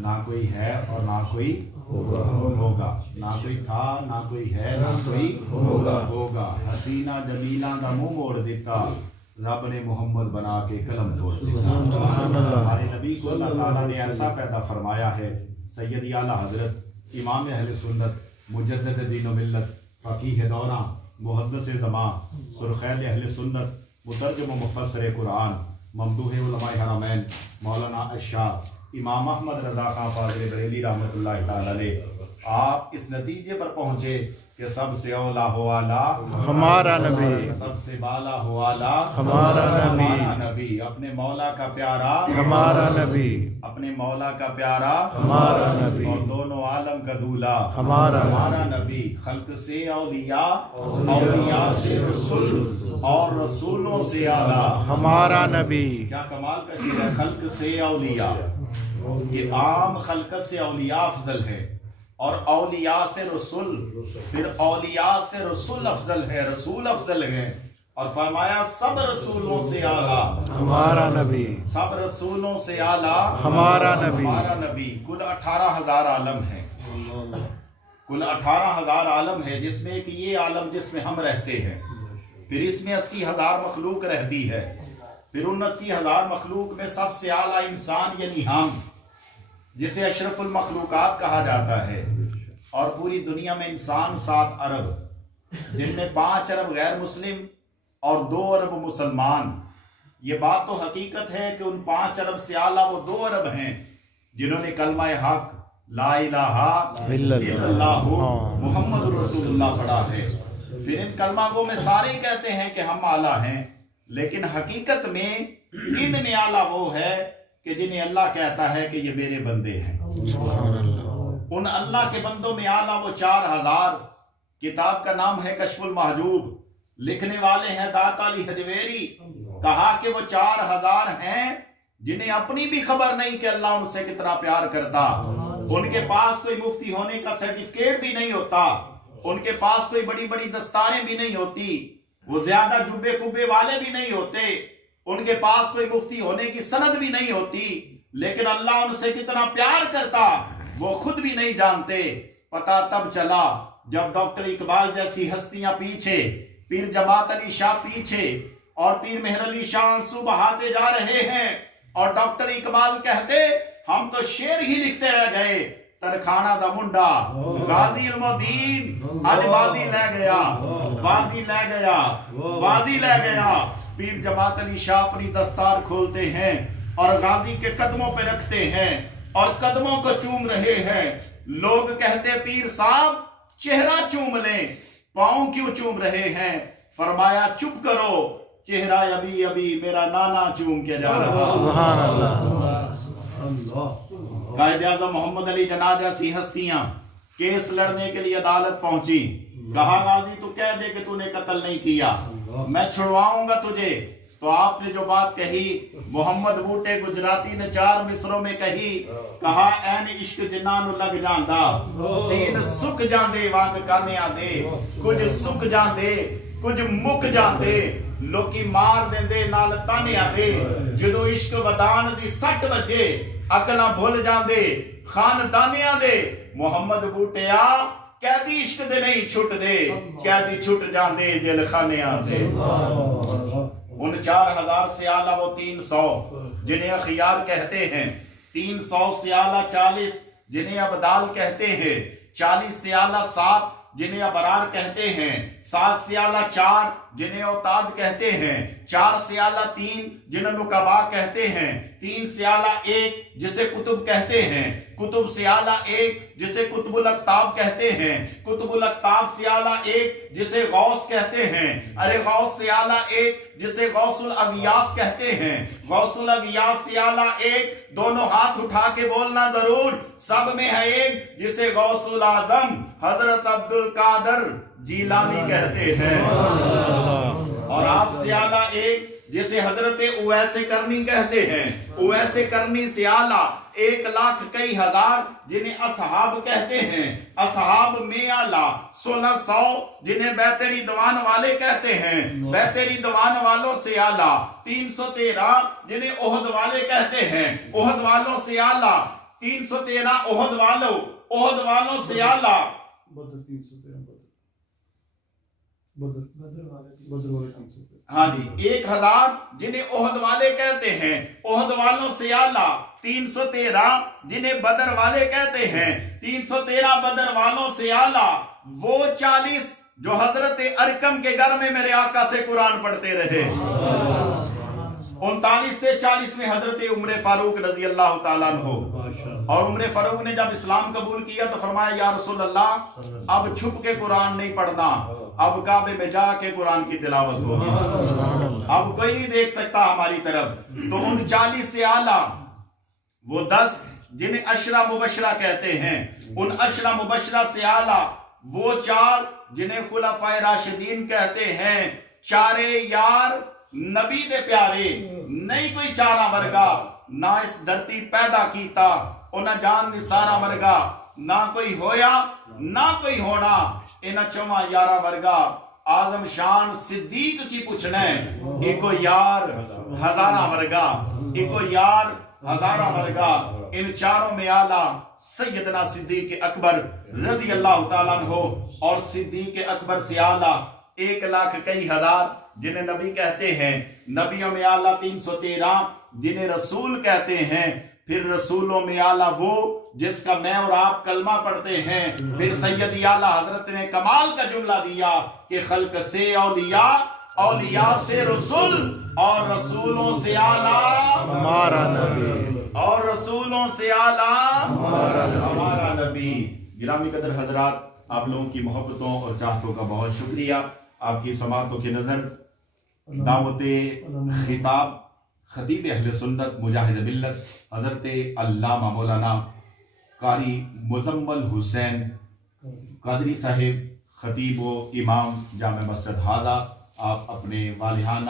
ना कोई है और ना कोई होगा, ना कोई था ना कोई है ना कोई होगा। हसीना जमीला का मुंह मोड़ देता, रब ने मोहम्मद बना के कलम तोड़ देता। हमारे नबी को अल्लाह ताला ने ऐसा पैदा फरमाया है, सैयद आला हजरत इमाम अहले सुन्नत मुजद्दिद दीन व मिल्लत फकीह दौरा मुहद्दिस ज़मान सुरखैल अहले सुन्नत मुतर्जम मुफस्सिर कुरान ममदूह उलमाए हरमैन मौलाना अशाह इमाम अहमद रज़ा खां फाज़िल बरेली रहमतुल्लाहि तआला अलैह आप इस नतीजे पर पहुँचे कि सबसे औला हो आला हमारा नबी, सबसे बाला हो आला हमारा नबी, अपने मौला का प्यारा हमारा नबी, अपने मौला का प्यारा हमारा नबी, और दोनों आलम का दूल्हा हमारा नबी। खल्क से औलिया, औलिया से रसूल और रसूलों से आला हमारा नबी। क्या कमाल का शेर है। खल्क से औलिया, ये आम खल्कत से औलिया अफजल है और औलिया से रसूल, फिर औलिया से रसूल अफजल है, रसूल अफजल है। और फरमाया सब रसूलों से आला हमारा नबी, सब रसूलों से आला हमारा नबी। हमारा नबी। कुल 18,000 आलम है, कुल 18,000 आलम है, जिसमें कि ये आलम जिसमें हम रहते हैं, फिर इसमें 80,000 मखलूक रहती है, फिर उन 80,000 मखलूक में सबसे आला इंसान यानी हम, जिसे अशरफुल मखलूकात कहा जाता है। और पूरी दुनिया में इंसान 7 अरब, जिनमें 5 अरब गैर मुस्लिम और 2 अरब मुसलमान। ये बात तो हकीकत है कि उन 5 अरब से आला वो 2 अरब हैं जिन्होंने कलमा हक ला इलाहा इल्लल्लाहु मुहम्मदुर रसूलुल्लाह पढ़ा है। फिर इन कलमागों में सारे कहते हैं कि हम आला हैं, लेकिन हकीकत में इनमें आला वो है कि जिन्हें अल्लाह कहता है कि ये मेरे बंदे हैं। उन अल्लाह के बंदों में आला वो 4,000। किताब का नाम है कश्फुल महजूब, लिखने वाले हैं दाता अली हजवेरी। कहा कि वो 4,000 हैं जिन्हें अपनी भी खबर नहीं कि अल्लाह उनसे कितना प्यार करता। उनके पास कोई मुफ्ती होने का सर्टिफिकेट भी नहीं होता, उनके पास कोई बड़ी बड़ी दस्तारें भी नहीं होती, वो ज्यादा जुब्बे कुब्बे वाले भी नहीं होते, उनके पास कोई मुफ्ती होने की सनद भी नहीं होती, लेकिन अल्लाह उनसे कितना प्यार करता वो खुद भी नहीं जानते। पता तब चला जब डॉक्टर इकबाल जैसी हस्तियां पीछे, पीर जमात अली शाह पीछे और पीर मेहर अली शाह आंसू बहाते जा रहे हैं, और डॉक्टर इकबाल कहते हम तो शेर ही लिखते रह गए। तरखाना दा मुंडा गाजी इल्मुद्दीन आज बाजी ले गया, बाजी ले गया, बाजी ले गया। पीर जमात अली शाह अपनी दस्तार खोलते हैं और गाजी के कदमों पे रखते हैं और कदमों को चूम रहे हैं। लोग कहते पीर साहब चेहरा चूम लें, पांव क्यों चूम रहे हैं? फरमाया चुप करो, चेहरा अभी अभी मेरा नाना चूम के जा रहा। सुभान अल्लाह। कायदे आज़म मोहम्मद अली जना जैसी हस्तियां केस लड़ने के लिए अदालत पहुंची। कहा गाजी तू कह दे कि तूने कत्ल नहीं किया, मैं छुड़वाऊंगा तुझे। तो आपने जो बात कही मोहम्मद बूटे गुजराती ने 4 मिसरों में कही। कहा ऐन इश्क जिन्ना नु लग जांदा, सीन सुख जांदे वांग कानिया दे, कुछ सुख जांदे कुछ मुक जांदे, लोकी मार देंदे नाल तानिया दे। जदों इश्क वदान दी 60 वजे अकला भुल जांदे खानदानिया दे। मोहम्मद बूटिया कैदी इश्क दे नहीं छुट दे, कैदी छुट जांदे जेल खानिया दे। उन 4,000 से आला वो 300 जिन्हें अखियार कहते हैं, 300 से आला 40 जिन्हें अबदाल कहते हैं, 40 से आला 7 जिन्हें अबरार कहते हैं, 7 से आला 4 जिन्हें औताद कहते हैं, 4 से आला 3 जिन्हें नुकबा कहते हैं, 3 से आला 1 जिसे कुतुब कहते हैं, कुतुब से आला 1 जिसे कुतुबुल अक्ताब कहते हैं, कुतुबुल अक्ताब से आला 1 जिसे गौस कहते हैं, अरे गौस से आला 1 जिसे गौसुल अगियास कहते हैं, गौसुल अगियास से आला 1 दोनों हाथ उठा के बोलना जरूर, सब में है एक जिसे गौसुल आजम हजरत अब्दुल कादर जीलानी कहते हैं। और आपसे आला 1 जिसे हजरत उवैस करनी कहते हैं, उवैस करनी से आला 1 लाख कई हजार जिन्हें असहाब कहते हैं, असहाब में आला 1600 जिन्हें बैत रिदवान वाले कहते हैं, बैत रिदवान वालों से आला 313 जिन्हें ओहद वाले कहते हैं, ओहद वालों से आला 313 ओहद वालों से आला बदर 313 बदर वाले 313। हाँ जी, 1000 जिन्हें ओहद वाले कहते हैं, ओहद वालों से आला 313 जिन्हें बदर वाले कहते हैं, 313 बदर वालों से आला वो 40 जो हजरत अरकम के घर में मेरे आका से कुरान पढ़ते रहे। 39 से 40 में हजरत उमर फारूक रजी अल्लाह ताला अन्हु, और उमर फारूक ने जब इस्लाम कबूल किया तो फरमाया या रसूल अल्लाह अब छुप के कुरान नहीं पढ़ना, अब काबे में जाके कुरान की तिलावत होगी, अब कोई नहीं देख सकता हमारी तरफ। तो 39 से आला वो 10 जिन्हें अशरा मुबशरा कहते हैं, उन अशरा मुबशरा से आला वो 4 जिन्हें खुलाफाए राशिदीन कहते हैं, चारे यार नबी दे प्यारे, नहीं कोई चारा वर्गा ना इस धरती पैदा कीता, उन्हें जान निसारा वर्गा ना कोई होया ना कोई होना, इन 4 वर्गा आजम शान सिद्दीक की पूछने, एको यार हजारा वर्गा, एको यार हजारा वर्गा, इन 4 में आला सैयदना सिद्दीक अकबर रज़ी अल्लाह ताला अन्हु, और सिद्दीक अकबर से आला 1 लाख कई हजार जिन्हें नबी कहते हैं, नबियों में आला 313 जिन्हें रसूल कहते हैं, फिर रसूलों में आला वो जिसका मैं और आप कलमा पढ़ते हैं, फिर सैयदी आला हजरत ने कमाल का जुमला दिया कि खल्क से औलिया, औलिया से रसूल, और रसूलों से आला हमारा नबी, और रसूलों से आला हमारा नबी। गिरामी कदर हजरात, आप लोगों की मोहब्बतों और चाहतों का बहुत शुक्रिया। आपकी समातों की नजर दावते खिताब खतीब अहले सुन्नत मुजाहिद मिल्लत हजरत अल्लामा मौलाना कारी मुजम्मल हुसैन कादरी साहिब खतीब व इमाम जामे मस्जिद हादा, आप अपने वालिहाना